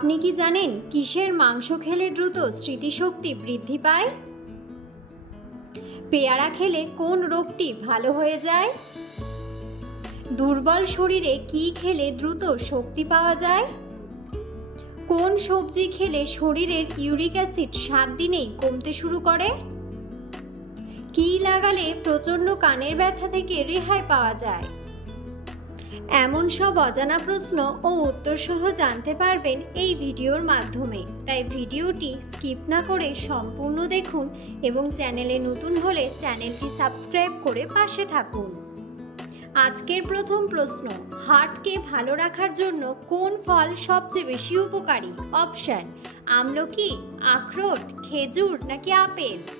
আপনি কি জানেন কিসের মাংস খেলে দ্রুত স্মৃতিশক্তি বৃদ্ধি পায়? পেয়ারা খেলে কোন রোগটি ভালো হয়ে যায়? দুর্বল শরীরে কি খেলে দ্রুত শক্তি পাওয়া যায়? কোন সবজি খেলে শরীরের ইউরিক অ্যাসিড সাত দিনেই কমতে শুরু করে? কি লাগালে প্রচণ্ড কানের ব্যথা থেকে রেহাই পাওয়া যায়? এমন সব অজানা প্রশ্ন ও উত্তর সহ জানতে পারবেন এই ভিডিওর মাধ্যমে। তাই ভিডিওটি স্কিপ না করে সম্পূর্ণ দেখুন এবং চ্যানেলে নতুন হলে চ্যানেলটি সাবস্ক্রাইব করে পাশে থাকুন। আজকের প্রথম প্রশ্ন, হার্টকে ভালো রাখার জন্য কোন ফল সবচেয়ে বেশি উপকারী? অপশন, আমলকি, আখরোট, খেজুর নাকি আপেল?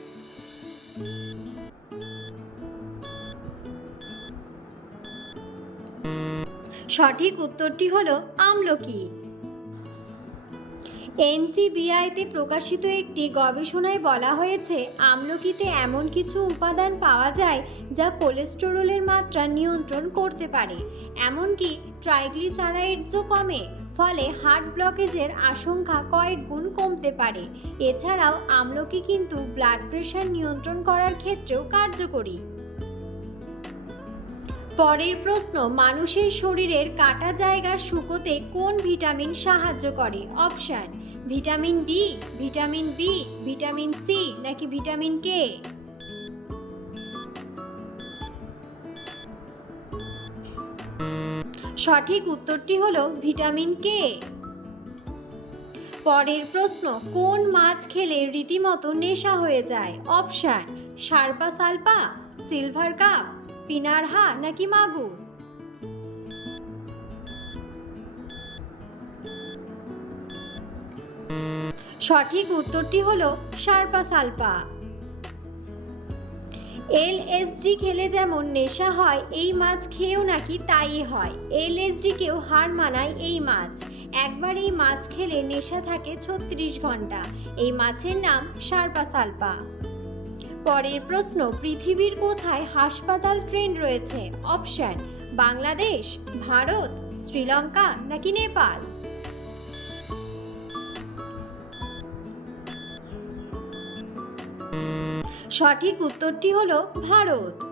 সঠিক উত্তরটি হল আমলকি। এনসিবিআইতে প্রকাশিত একটি গবেষণায় বলা হয়েছে, আমলকিতে এমন কিছু উপাদান পাওয়া যায় যা কোলেস্টেরলের মাত্রা নিয়ন্ত্রণ করতে পারে। এমনকি ট্রাইগ্লিসারাইডসও কমে, ফলে হার্ট ব্লকেজের আশঙ্কা কয়েক গুণ কমতে পারে। এছাড়াও আমলকি কিন্তু ব্লাড প্রেশার নিয়ন্ত্রণ করার ক্ষেত্রেও কার্যকরী। পরের প্রশ্ন, মানুষের শরীরের কাটা জায়গা শুকোতে কোন ভিটামিন সাহায্য করে? Option, vitamin D, vitamin B, vitamin C নাকি ভিটামিন কে? সঠিক উত্তরটি হলো ভিটামিন কে। পরের প্রশ্ন, কোন মাছ খেলে রীতিমতো নেশা হয়ে যায়? অপশান সার্পা সালপা সিলভার কাপ পিনারহা নাকি মাগুর? সঠিক উত্তরটি হলো সার্পা সালপা। এলএসডি খেলে যেমন নেশা হয়, এই মাছ খেয়েও নাকি তাই হয়। এলএসডিকেও হার মানায় এই মাছ। একবার এই মাছ খেলে নেশা থাকে ছত্রিশ ঘণ্টা। এই মাছের নাম সার্পা সালপা। পরের প্রশ্ন, পৃথিবীর কোথায় হাসপাতাল ট্রেন রয়েছে? অপশন, বাংলাদেশ, ভারত, শ্রীলঙ্কা নাকি নেপাল? সঠিক উত্তরটি হলো ভারত।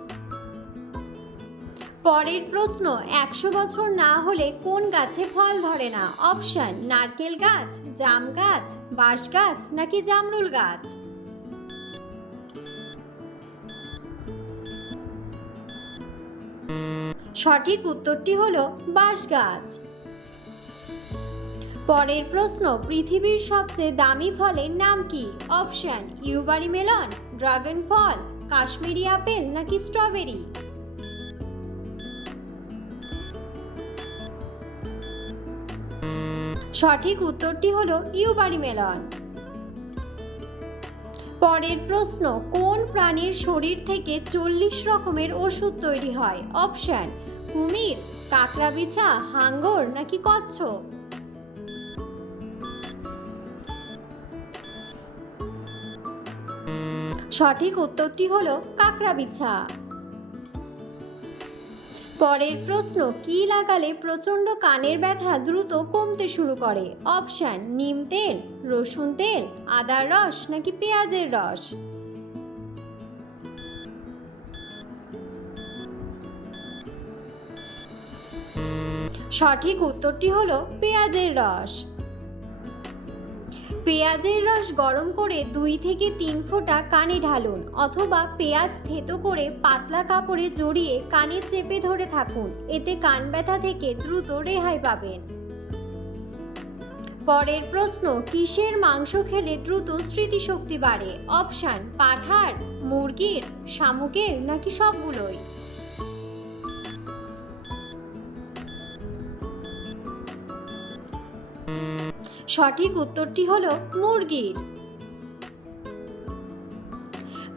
পরের প্রশ্ন, একশো বছর না হলে কোন গাছে ফল ধরে না? অপশন, নারকেল গাছ, জাম গাছ, বাঁশ গাছ নাকি জামরুল গাছ? সঠিক উত্তরটি হলো বাঁশ গাছ পরের প্রশ্ন, পৃথিবীর সবচেয়ে দামি ফলের নাম কি? অপশন, ইউবারি মেলন, ড্রাগন ফল, কাশ্মীরি আপেল নাকি স্ট্রবেরি? সঠিক উত্তরটি হলো ইউবারি মেলন। পরের প্রশ্ন, কোন প্রাণীর শরীর থেকে চল্লিশ রকমের ওষুধ তৈরি হয়? অপশন কুমির, কাকড়া বিছা, হাঙ্গর নাকি কচ্ছপ সঠিক উত্তরটি হলো কাঁকড়া বিছা। পরের প্রশ্ন, কি লাগালে প্রচণ্ড কানের ব্যথা দ্রুত কমতে শুরু করে? অপশান, নিম তেল, রসুন তেল, আদার রস নাকি পেঁয়াজের রস? সঠিক উত্তরটি হলো পেঁয়াজের রস। পেঁয়াজের রস গরম করে দুই থেকে তিন ফোঁটা কানে ঢালুন অথবা পেঁয়াজ থেতো করে পাতলা কাপড়ে জড়িয়ে কানে চেপে ধরে থাকুন, এতে কান ব্যথা থেকে দ্রুত রেহাই পাবেন। পরের প্রশ্ন, কিসের মাংস খেলে দ্রুত স্মৃতিশক্তি বাড়ে? অপশান, পাঠার, মুরগির, শামুকের নাকি সবগুলোই? সঠিক উত্তরটি হলো মুরগির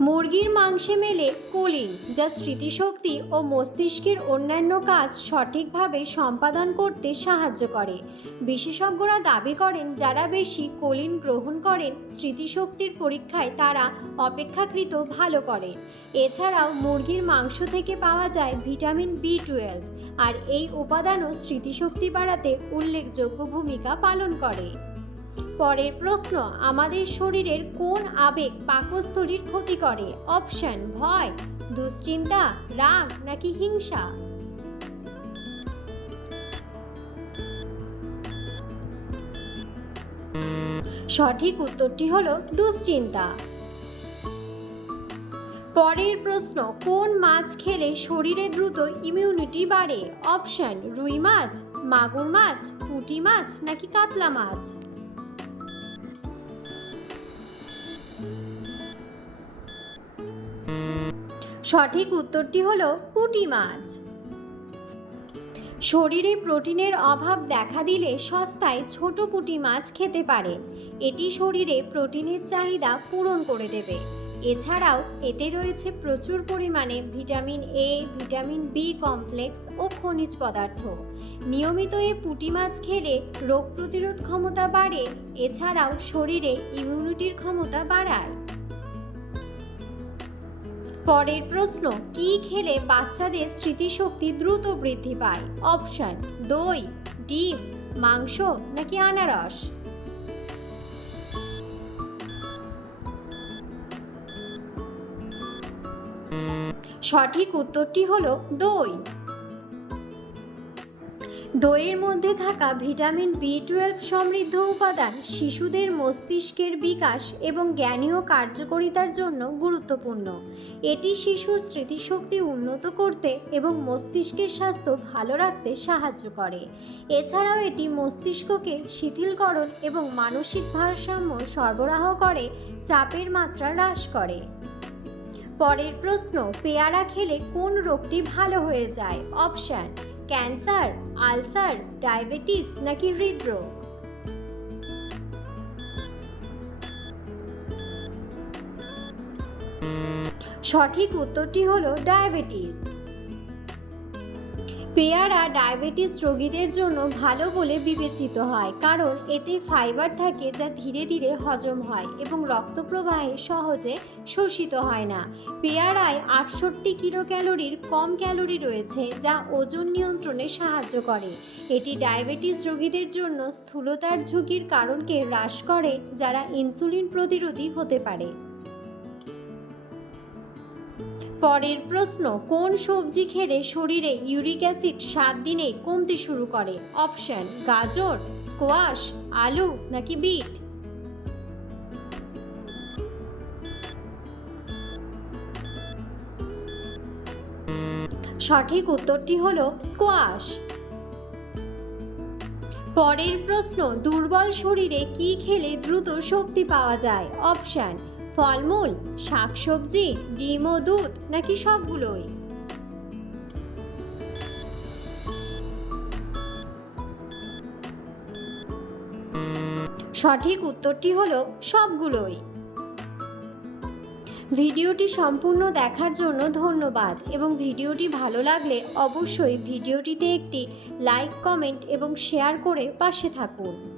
মুরগির মাংসে মেলে কোলিন যা স্মৃতিশক্তি ও মস্তিষ্কের অন্যান্য কাজ সঠিকভাবে সম্পাদন করতে সাহায্য করে। বিশেষজ্ঞরা দাবি করেন, যারা বেশি কোলিন গ্রহণ করেন, স্মৃতিশক্তির পরীক্ষায় তারা অপেক্ষাকৃত ভালো করেন। এছাড়াও মুরগির মাংস থেকে পাওয়া যায় ভিটামিন বি টুয়েলভ, আর এই উপাদানও স্মৃতিশক্তি বাড়াতে উল্লেখযোগ্য ভূমিকা পালন করে। পরের প্রশ্ন, আমাদের শরীরের কোন আবেগ পাকস্থলীর ক্ষতি করে? অপশন, ভয়, দুশ্চিন্তা, রাগ নাকি হিংসা? সঠিক উত্তরটি হল দুশ্চিন্তা। পরের প্রশ্ন, কোন মাছ খেলে শরীরে দ্রুত ইমিউনিটি বাড়ে? অপশন, রুই মাছ, মাগুর মাছ, পুঁটি মাছ নাকি কাতলা মাছ? সঠিক উত্তরটি হলো পুঁটি মাছ। শরীরে প্রোটিনের অভাব দেখা দিলে সস্তায় ছোট পুঁটি মাছ খেতে পারেন এটি শরীরে প্রোটিনের চাহিদা পূরণ করে দেবে। এছাড়াও এতে রয়েছে প্রচুর পরিমাণে vitamin A vitamin B complex ও খনিজ পদার্থ। নিয়মিত এই পুঁটি মাছ খেলে রোগ প্রতিরোধ ক্ষমতা বাড়ে, এছাড়াও শরীরে ইমিউনিটির ক্ষমতা বাড়ায়। পরের প্রশ্ন, কি খেলে বাচ্চাদের স্মৃতিশক্তি দ্রুত বৃদ্ধি পায়? অপশন, দই, ডিম, মাংস নাকি আনারস? সঠিক উত্তরটি হলো দই। দইয়ের মধ্যে থাকা ভিটামিন বি টুয়েলভ সমৃদ্ধ উপাদান শিশুদের মস্তিষ্কের বিকাশ এবং জ্ঞানীয় কার্যকারিতার জন্য গুরুত্বপূর্ণ। এটি শিশুর স্মৃতিশক্তি উন্নত করতে এবং মস্তিষ্কের স্বাস্থ্য ভালো রাখতে সাহায্য করে। এছাড়াও এটি মস্তিষ্ককে শিথিলকরণ এবং মানসিক ভারসাম্য সরবরাহ করে, চাপের মাত্রা হ্রাস করে। পরের প্রশ্ন, পেয়ারা খেলে কোন রোগটি ভালো হয়ে যায়? অপশান, ক্যান্সার, আলসার, ডায়াবেটিস নাকি হৃদরোগ? সঠিক উত্তরটি হলো ডায়াবেটিস। পেয়ারা ডায়াবেটিস রোগীদের জন্য ভালো বলে বিবেচিত হয়, কারণ এতে ফাইবার থাকে যা ধীরে ধীরে হজম হয় এবং রক্ত প্রবাহে সহজে শোষিত হয় না। পেয়ারায় আটষট্টি কিলো ক্যালোরির কম ক্যালোরি রয়েছে, যা ওজন নিয়ন্ত্রণে সাহায্য করে। এটি ডায়াবেটিস রোগীদের জন্য স্থূলতার ঝুঁকির কারণকে হ্রাস করে, যারা ইনসুলিন প্রতিরোধী হতে পারে। পরের প্রশ্ন, কোন সবজি খেলে শরীরে ইউরিক অ্যাসিড সাত দিনে কমতে শুরু করে? অপশন, গাজর, স্কোয়াশ, আলু নাকি বিট? সঠিক উত্তরটি হলো স্কোয়াশ। পরের প্রশ্ন, দুর্বল শরীরে কি খেলে দ্রুত শক্তি পাওয়া যায়? অপশন ফলমূল, শাকসবজি, ডিম ও দুধ নাকি সবগুলোই? সঠিক উত্তরটি হলো সবগুলোই। ভিডিওটি সম্পূর্ণ দেখার জন্য ধন্যবাদ এবং ভিডিওটি ভালো লাগলে অবশ্যই ভিডিওটিতে একটি লাইক, কমেন্ট এবং শেয়ার করে পাশে থাকুন।